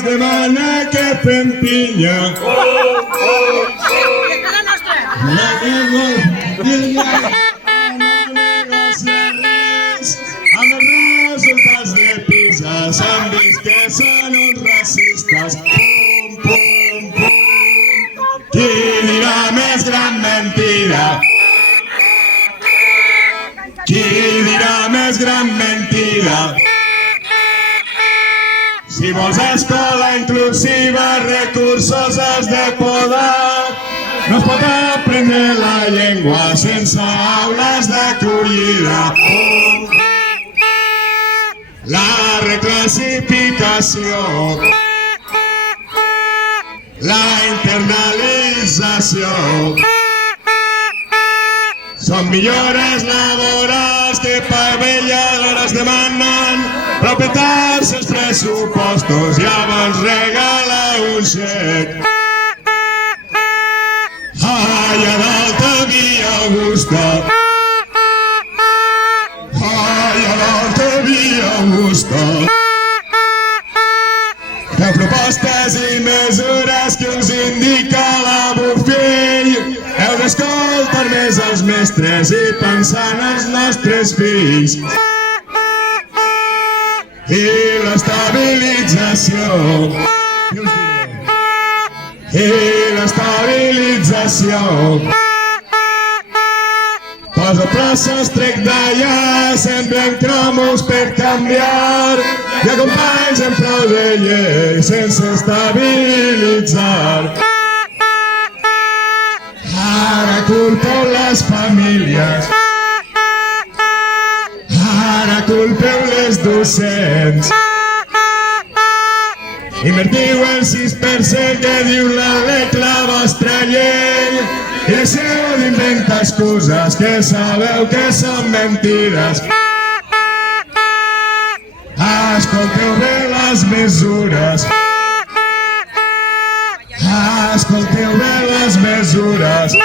es demana que fem pinya. La que vol pinya no negocia res. Amb els resultats de PISA s'han vist que són uns racistes. Pum, pum, pum. Qui dirà més gran mentida? Qui dirà més gran mentida? Si vols escola inclusiva, recursos has de poder. No es pot aprendre la llengua sense aules d'acollida. La reclassificació, la internalització, són millores laborals que pavellades demanen per apretar-se els pressupostos i abans regala un xec. Ai, a dalt Via Augusta, ai, a dalt Via Augusta, feu propostes i mesures que us indica la Bofill. Heu d'escoltar més els mestres i pensar en els nostres fills. I l'estabilització, i l'estabilització. Posa places, trec d'allà, semblen cromos per canviar. Hi ha companys en prou de llei sense estabilitzar. Ara culpeu les famílies, ara culpeu les docents. Invertiu el 6% que diu la LEC, la vostra llei, i deixeu d'inventar excuses que sabeu que són mentides. Escolteu bé les mesures, escolteu bé les mesures.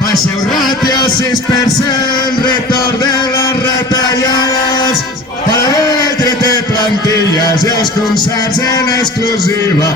Baixeu ràtio 6%, retorn de les retallades, per haver tret plantilles i els concerts en exclusiva.